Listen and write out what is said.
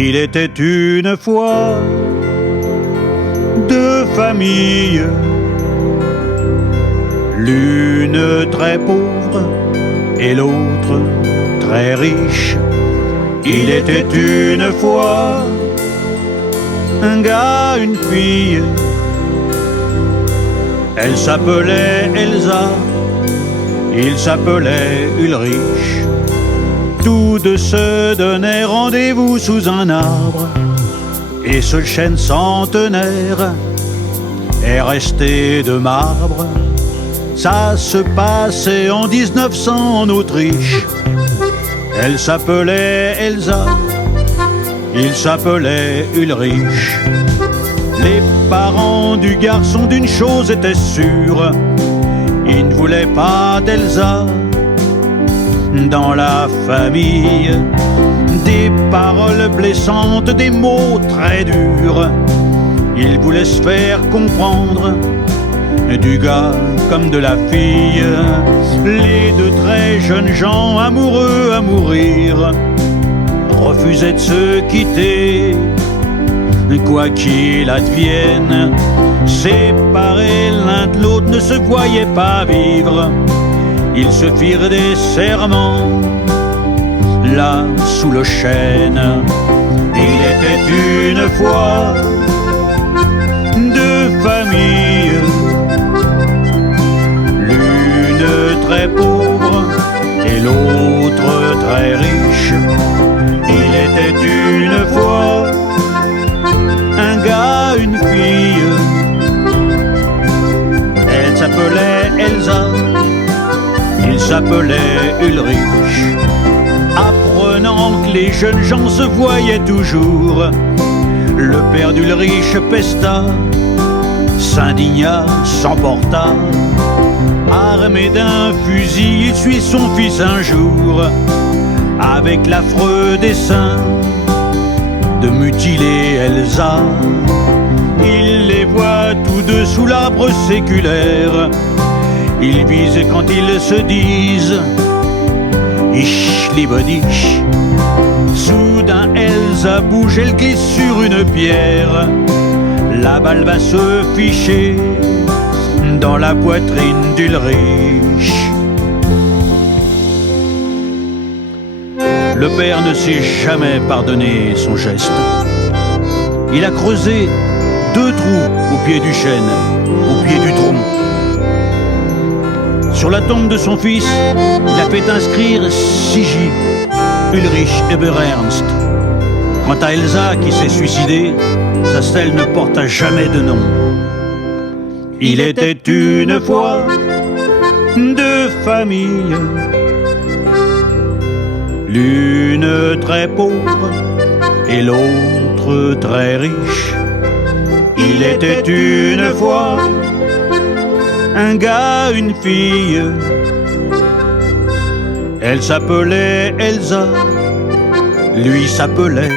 Il était une fois deux familles, l'une très pauvre et l'autre très riche. Il était une fois un gars, une fille. Elle s'appelait Elsa, il s'appelait Ulrich. Tous deux se donnaient rendez-vous sous un arbre, et ce chêne centenaire est resté de marbre. Ça se passait en 1900 en Autriche. Elle s'appelait Elsa, il s'appelait Ulrich. Les parents du garçon d'une chose étaient sûrs, ils ne voulaient pas d'Elsa dans la famille. Des paroles blessantes, des mots très durs, ils voulaient se faire comprendre du gars comme de la fille. Les deux très jeunes gens, amoureux à mourir, refusaient de se quitter, quoi qu'il advienne. Séparés l'un de l'autre, ne se voyaient pas vivre. Ils se firent des serments là sous le chêne. Il était une fois deux familles, l'une très pauvre et l'autre très riche. Il était une fois un gars, une fille. Elle s'appelait Elsa, il s'appelait Ulrich. Apprenant que les jeunes gens se voyaient toujours, le père d'Ulrich pesta, s'indigna, s'emporta. Armé d'un fusil, il suit son fils un jour, avec l'affreux dessein de mutiler Elsa. Il les voit tous deux sous l'arbre séculaire. Ils visent quand ils se disent ich liebe dich. Soudain Elsa bouge, elle glisse sur une pierre. La balle va se ficher dans la poitrine d'Ulrich. Le père ne s'est jamais pardonné son geste. Il a creusé deux trous au pied du chêne, au pied du tronc. Sur la tombe de son fils, il a fait inscrire Sigi, Ulrich Eberernst. Quant à Elsa qui s'est suicidée, sa stèle ne porta jamais de nom. Il était une fois deux familles, l'une très pauvre et l'autre très riche. Il était une fois un gars, une fille. Elle s'appelait Elsa, lui s'appelait